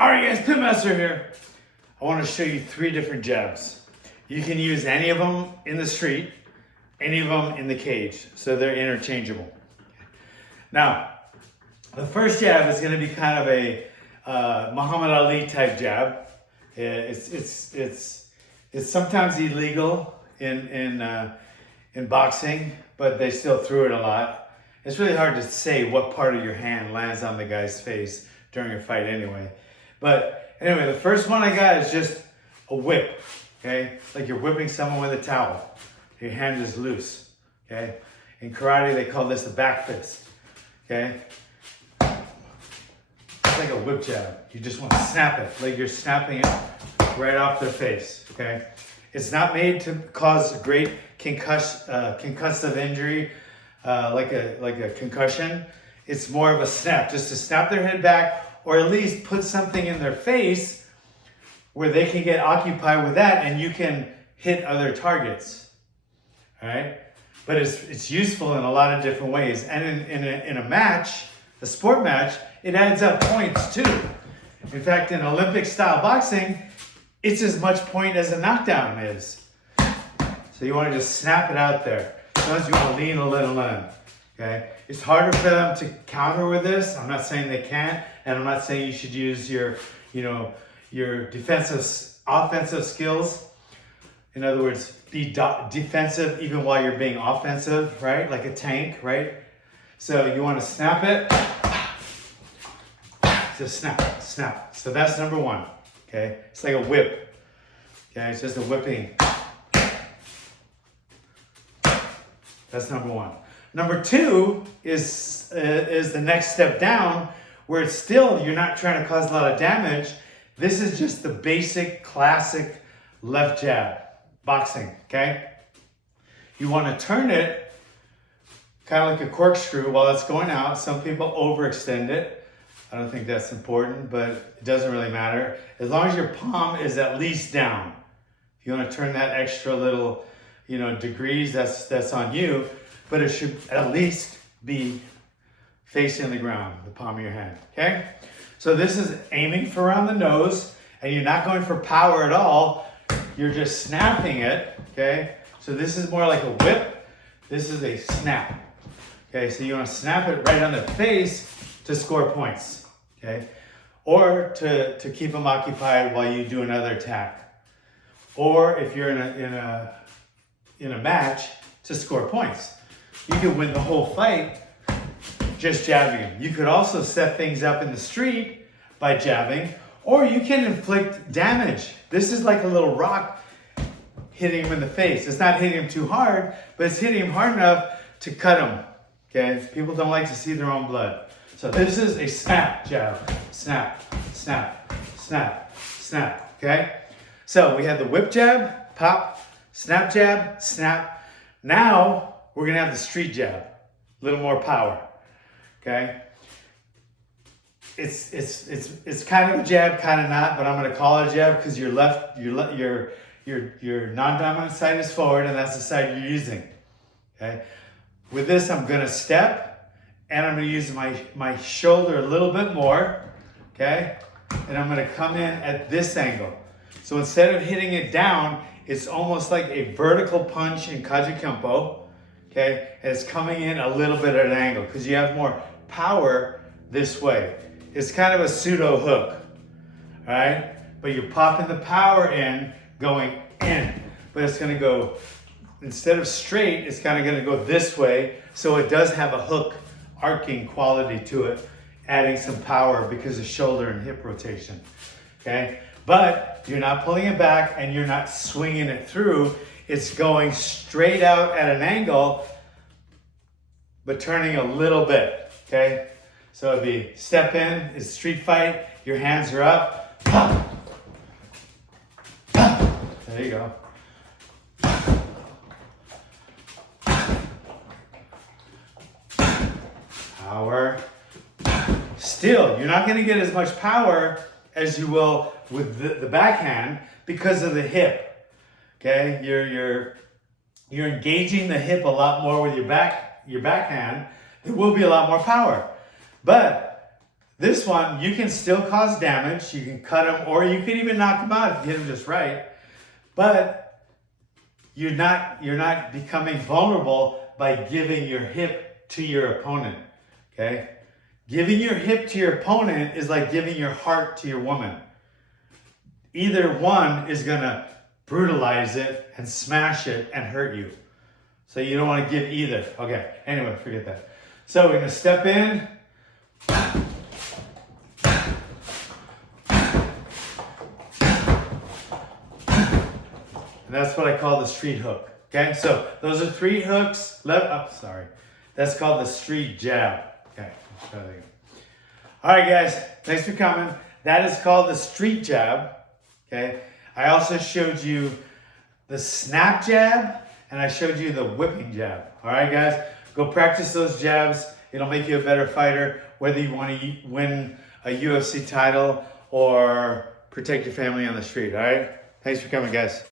All right, guys, Pitmaster here. I want to show you 3 different jabs. You can use any of them in the street, any of them in the cage, so they're interchangeable. Now, the first jab is going to be kind of a Muhammad Ali type jab. It's sometimes illegal in boxing, but they still threw it a lot. It's really hard to say what part of your hand lands on the guy's face during a fight anyway. But anyway, the first one I got is just a whip, okay? Like you're whipping someone with a towel. Your hand is loose, okay? In karate, they call this a back fist, okay? It's like a whip jab. You just want to snap it, like you're snapping it right off their face, okay? It's not made to cause great concussive injury, like a concussion. It's more of a snap, just to snap their head back, or at least put something in their face where they can get occupied with that and you can hit other targets, all right? But it's useful in a lot of different ways. And in a match, a sport match, it adds up points too. In fact, in Olympic style boxing, it's as much point as a knockdown is. So you want to just snap it out there. Sometimes you want to lean a little in, okay? It's harder for them to counter with this. I'm not saying they can't, and I'm not saying you should use your offensive skills. In other words, be defensive even while you're being offensive, right? Like a tank, right? So you want to snap it. Just snap, snap. So that's number 1, okay? It's like a whip, okay? It's just a whipping. That's number 1. Number 2 is the next step down, where it's still, you're not trying to cause a lot of damage. This is just the basic, classic left jab, boxing, okay? You want to turn it kind of like a corkscrew while it's going out. Some people overextend it. I don't think that's important, but it doesn't really matter. As long as your palm is at least down. If you want to turn that extra little, degrees, that's on you. But it should at least be facing the ground, the palm of your hand, okay? So this is aiming for around the nose, and you're not going for power at all. You're just snapping it, okay? So this is more like a whip. This is a snap, okay? So you want to snap it right on the face to score points, okay? Or to keep them occupied while you do another attack. Or if you're in a match, to score points. You could win the whole fight just jabbing him. You could also set things up in the street by jabbing, or you can inflict damage. This is like a little rock hitting him in the face. It's not hitting him too hard, but it's hitting him hard enough to cut him, okay? People don't like to see their own blood. So this is a snap jab. Snap, snap, snap, snap, okay? So we have the whip jab, pop, snap jab, snap. Now we're gonna have the street jab, a little more power, okay? It's kind of a jab, kind of not, but I'm gonna call it a jab because your non-dominant side is forward, and that's the side you're using, okay? With this, I'm gonna step, and I'm gonna use my shoulder a little bit more, okay? And I'm gonna come in at this angle. So instead of hitting it down, it's almost like a vertical punch in Kajikempo, okay? And it's coming in a little bit at an angle because you have more power this way. It's kind of a pseudo hook, all right? But you're popping the power in, going in. But it's gonna go, instead of straight, it's kind of gonna go this way. So it does have a hook arcing quality to it, adding some power because of shoulder and hip rotation, okay? But you're not pulling it back and you're not swinging it through. It's going straight out at an angle, but turning a little bit, okay? So it'd be step in, it's street fight, your hands are up. There you go. Power. Still, you're not gonna get as much power as you will with the backhand because of the hip, okay? You're engaging the hip a lot more with your backhand. There will be a lot more power. But This one, you can still cause damage. You can cut him, or you can even knock him out if you hit him just right. But you're not becoming vulnerable by giving your hip to your opponent. Okay? Giving your hip to your opponent is like giving your heart to your woman. Either one is gonna brutalize it and smash it and hurt you. So you don't want to give either. Okay, anyway, forget that. So we're gonna step in. And that's what I call the street hook. Okay, so those are 3 hooks. That's called the street jab. Okay, let's try that again. All right, guys, thanks for coming. That is called the street jab. Okay, I also showed you the snap jab, and I showed you the whipping jab. All right, guys, go practice those jabs. It'll make you a better fighter, whether you want to win a UFC title or protect your family on the street. All right, thanks for coming, guys.